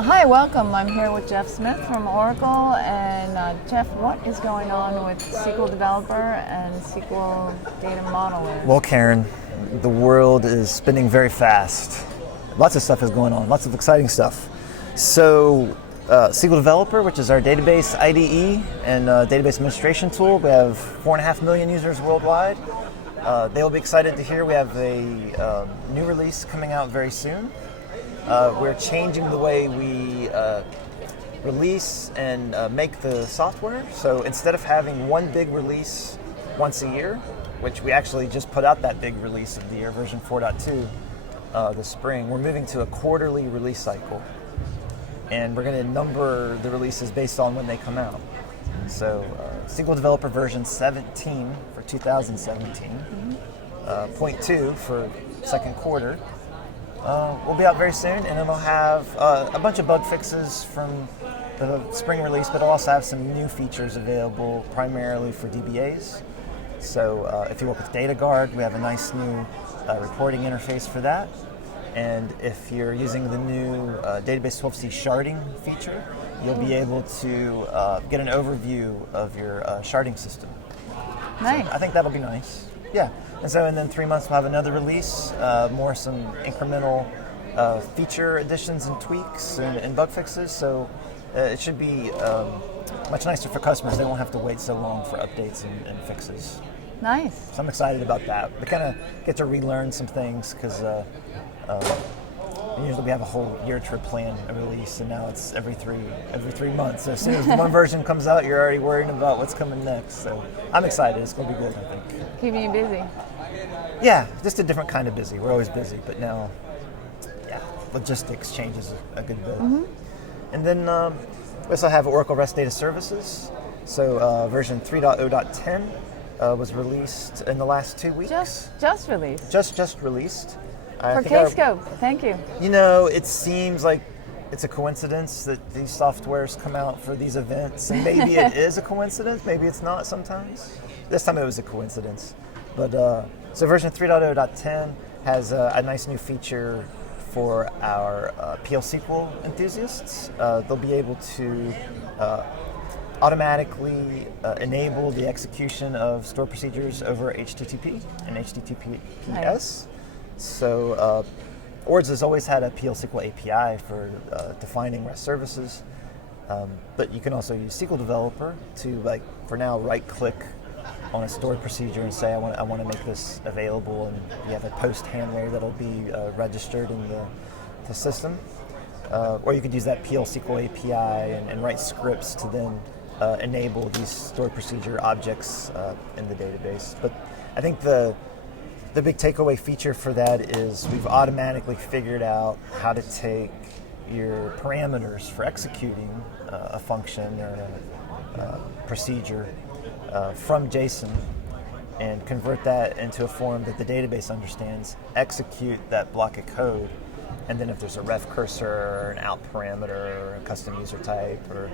Hi, welcome. I'm here with Jeff Smith from Oracle. And Jeff, what is going on with SQL Developer and SQL Data Modeler? Well, Karen, the world is spinning very fast. Lots of stuff is going on, lots of exciting stuff. So SQL Developer, which is our database IDE and database administration tool, we have 4.5 million users worldwide. They'll be excited to hear we have a new release coming out very soon. We're changing the way we release and make the software. So instead of having one big release once a year, which we actually just put out that big release of the year, version 4.2 this spring, we're moving to a quarterly release cycle. And we're going to number the releases based on when they come out. So SQL Developer version 17 for 2017, point 2 for second quarter. Will be out very soon, and it'll have a bunch of bug fixes from the spring release, but it'll also have some new features available primarily for DBAs. So if you work with DataGuard, we have a nice new reporting interface for that. And if you're using the new Database 12c sharding feature, you'll be able to get an overview of your sharding system. Nice. So I think that'll be nice. Yeah. And then 3 months we'll have another release, some incremental feature additions and tweaks and bug fixes. So it should be much nicer for customers. They won't have to wait so long for updates and fixes. Nice. So I'm excited about that. We kind of get to relearn some things because usually we have a whole year to plan a release, and now it's every three months. So as soon as one version comes out, you're already worrying about what's coming next. So I'm excited. It's going to be good, I think. Keeping you busy. Yeah, just a different kind of busy. We're always busy, but now, logistics changes a good bit. Mm-hmm. And then we also have Oracle REST Data Services. So version 3.0.10 was released in the last 2 weeks. Just released. Just released. For Kscope, thank you. You know, it seems like it's a coincidence that these softwares come out for these events, and maybe it is a coincidence, maybe it's not sometimes. This time it was a coincidence. But so version 3.0.10 has a nice new feature for our PL SQL enthusiasts. They'll be able to automatically enable the execution of stored procedures over HTTP and HTTPS. Nice. So ORDS has always had a PL SQL API for defining REST services, but you can also use SQL Developer to, for now, right-click on a stored procedure and say, I want to make this available, and you have a post handler that'll be registered in the system. Or you could use that PL SQL API and write scripts to then enable these stored procedure objects in the database. But I think the big takeaway feature for that is we've automatically figured out how to take your parameters for executing a function or a procedure from JSON and convert that into a form that the database understands, execute that block of code, and then if there's a ref cursor or an out parameter or a custom user type or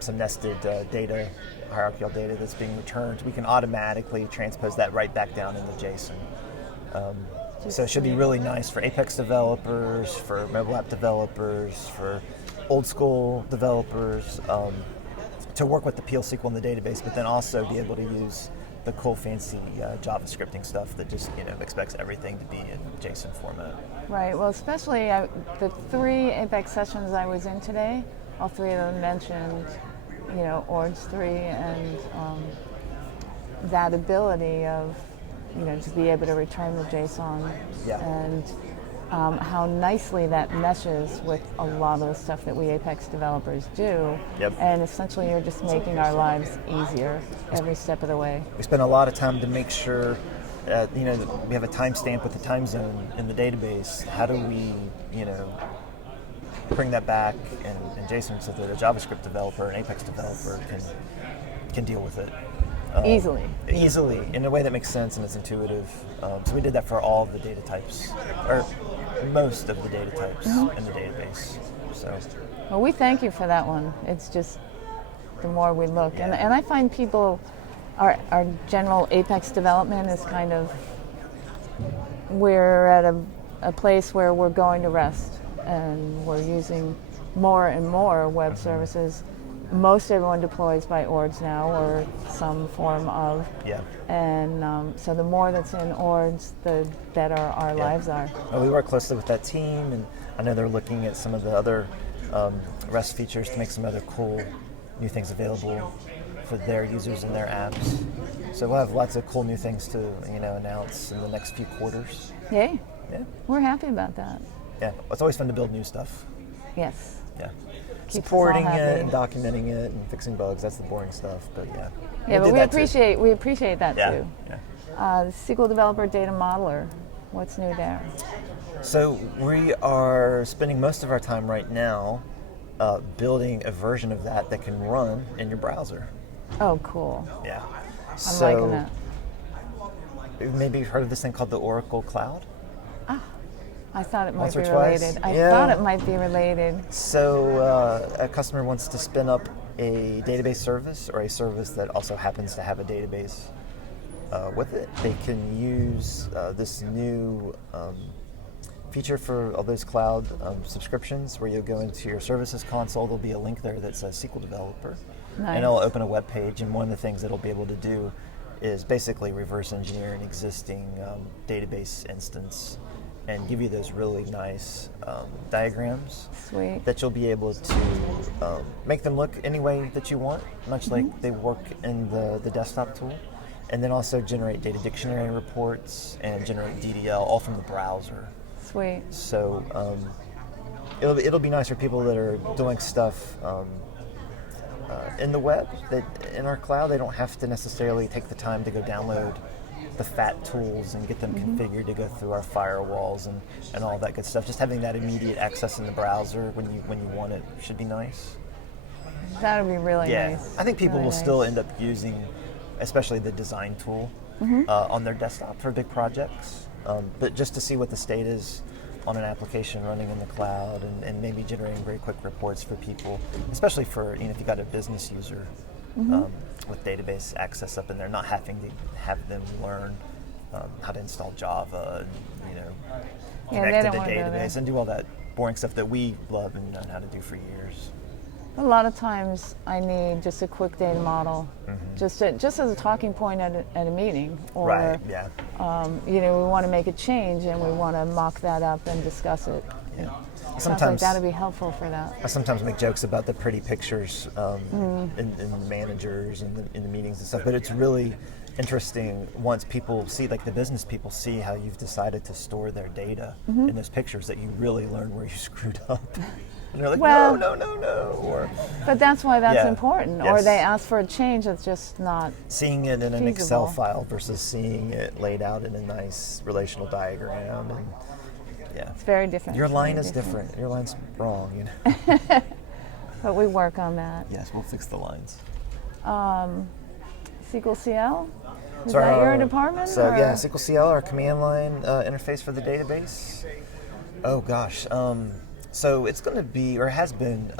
some nested data, hierarchical data that's being returned, we can automatically transpose that right back down into JSON. So it should be really nice for Apex developers, for mobile app developers, for old school developers, to work with the PL SQL in the database, but then also be able to use the cool fancy JavaScripting stuff that just expects everything to be in JSON format. Right. Well, especially the 3 Apex sessions I was in today, all 3 of them mentioned, ORDS 3 and that ability of, to be able to return the JSON and how nicely that meshes with a lot of the stuff that we Apex developers do. Yep. And essentially you're just making our lives easier every step of the way. We spend a lot of time to make sure that, we have a timestamp with the time zone in the database. How do we, bring that back in JSON so that a JavaScript developer, an Apex developer can deal with it. Easily, in a way that makes sense and is intuitive. So we did that for all of the data types, or most of the data types in the database. So, well, we thank you for that one. It's just the more we look, and I find people our general Apex development is kind of, we're at a place where we're going to rest, and we're using more and more web services. Most everyone deploys by ORDS now, or some form of. Yeah. And so the more that's in ORDS, the better our lives are. Well, we work closely with that team, and I know they're looking at some of the other REST features to make some other cool new things available for their users and their apps. So we'll have lots of cool new things to announce in the next few quarters. Yay. Yeah. We're happy about that. Yeah. It's always fun to build new stuff. Yes. Yeah. Keeps Supporting us all it happy. and documenting it and fixing bugs, that's the boring stuff, but yeah. Yeah, We'll but do that too. we appreciate that Yeah. too. Yeah. SQL Developer Data Modeler, what's new there? So we are spending most of our time right now building a version of that can run in your browser. Oh, cool. Yeah. I'm liking that. Maybe you've heard of this thing called the Oracle Cloud? I thought it might Once be or twice? related. I Yeah. thought it might be related. So a customer wants to spin up a database service, or a service that also happens to have a database with it. They can use this new feature for all those cloud subscriptions, where you'll go into your services console. There'll be a link there that says SQL Developer. Nice. And it'll open a web page, and one of the things it'll be able to do is basically reverse engineer an existing database instance and give you those really nice diagrams Sweet. that you'll be able to make them look any way that you want, much like they work in the desktop tool, and then also generate data dictionary reports and generate DDL all from the browser. Sweet. So it'll be nice for people that are doing stuff in the web, that in our cloud they don't have to necessarily take the time to go download the fat tools and get them configured to go through our firewalls and all that good stuff. Just having that immediate access in the browser when you want it should be nice. That would be really Yeah, nice. I think people Really will nice. still end up using, especially the design tool, on their desktop for big projects. But just to see what the state is on an application running in the cloud, and maybe generating very quick reports for people, especially for if you got a business user with database access up in there, not having to have them learn how to install Java and they connect don't to the wanna go there. database and do all that boring stuff that we love and known how to do for years. A lot of times I need just a quick data model, just as a talking point at a meeting, or Right, yeah. we want to make a change and we want to mock that up and discuss it. Yeah. Sounds like that'd be helpful for that. I sometimes make jokes about the pretty pictures in managers and in the meetings and stuff, but it's really interesting once people see, like the business people see how you've decided to store their data in those pictures, that you really learn where you screwed up. And they're like, Well- no. Or But that's why that's Yeah. important. Or Yes. they ask for a change that's just not. seeing it in an Excel Feasible. file versus seeing it laid out in a nice relational diagram. And yeah. It's very different. Your line very is different. Your line's wrong. But we work on that. Yes, we'll fix the lines. SQL CL? Is So that your our- department? So or? yeah, SQL CL, our command line interface for the database. Oh gosh, so it's going to be, or has been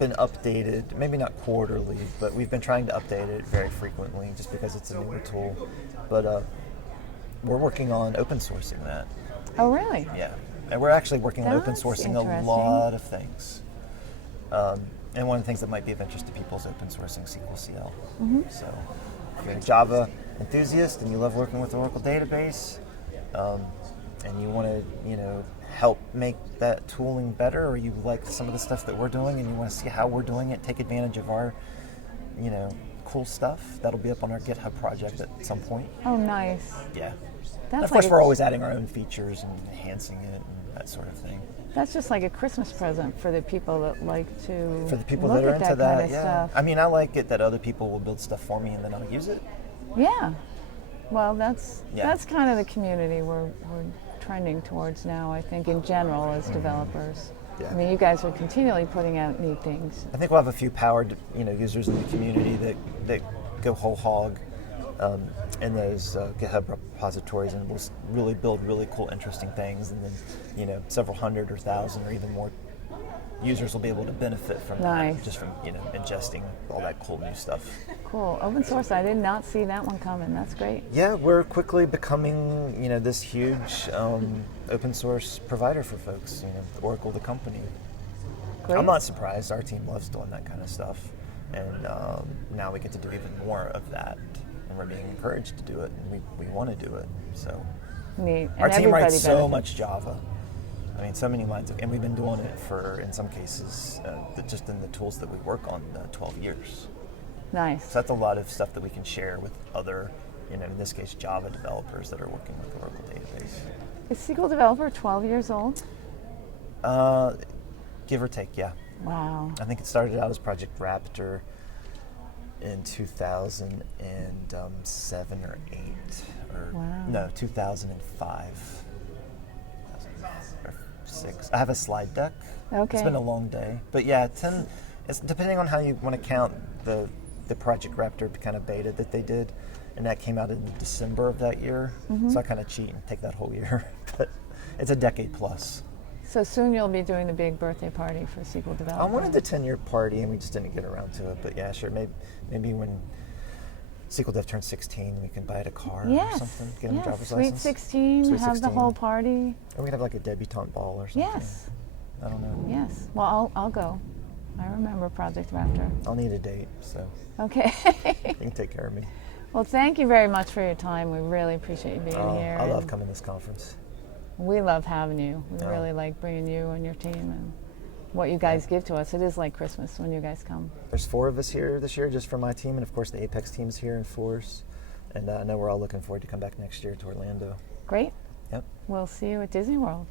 updated. Maybe not quarterly, but we've been trying to update it very frequently, just because it's a newer tool. But we're working on open sourcing that. Oh, really? Yeah, and we're actually working on open That's sourcing a interesting. lot of things. And one of the things that might be of interest to people is open sourcing SQL CL. So if you're a Java enthusiast and you love working with Oracle database, and you want to, help make that tooling better, or you like some of the stuff that we're doing and you want to see how we're doing it, take advantage of our, cool stuff, that'll be up on our GitHub project at some point. Oh, nice. Yeah. That's And of like course, a- we're always adding our own features and enhancing it and that sort of thing. That's just like a Christmas present for the people that like to For the people look that are at into that that, kind of yeah. stuff. I mean, I like it that other people will build stuff for me and then I'll use it. Yeah. Well, that's Yeah. kind of the community we're trending towards now, I think, in general as developers. Yeah. I mean, you guys are continually putting out neat things. I think we'll have a few powered, users in the community that go whole hog in those GitHub repositories, and we'll really build really cool, interesting things, and then several hundred or thousand or even more users will be able to benefit from Nice. that, just from ingesting all that cool new stuff. Cool. Open source. I did not see that one coming. That's great. Yeah, we're quickly becoming this huge open source provider for folks. Oracle, the company. Great. I'm not surprised. Our team loves doing that kind of stuff, and now we get to do even more of that, and we're being encouraged to do it, and we want to do it. So Neat. our And team writes everybody so benefits. much Java. I mean, so many lines, and we've been doing it for, in some cases, just in the tools that we work on, 12 years. Nice. So that's a lot of stuff that we can share with other, in this case, Java developers that are working with the Oracle database. Is SQL Developer 12 years old? Give or take, yeah. Wow. I think it started out as Project Raptor in 2007 or 8, or Wow. no, 2005 or 6. I have a slide deck. Okay. It's been a long day, but yeah, it's depending on how you want to count the Project Raptor kind of beta that they did, and that came out in December of that year. So I kind of cheat and take that whole year, but it's a decade plus. So soon you'll be doing the big birthday party for SQL Developer. I wanted the 10-year party, and we just didn't get around to it. But yeah, sure, maybe when SQL Dev turns 16, we can buy it a car or something, get him a driver's Sweet license. 16, Sweet have the 16. whole party. Or we could have like a debutante ball or something. Yes, I don't know. yes. Well, I'll go. I remember Project Raptor. I'll need a date, so Okay. you can take care of me. Well, thank you very much for your time. We really appreciate you being here. I love and coming to this conference. We love having you. We Oh. really like bringing you and your team and what you guys give to us. It is like Christmas when you guys come. There's 4 of us here this year, just from my team, and of course the Apex team's here in force. And I know we're all looking forward to come back next year to Orlando. Great. Yep. We'll see you at Disney World.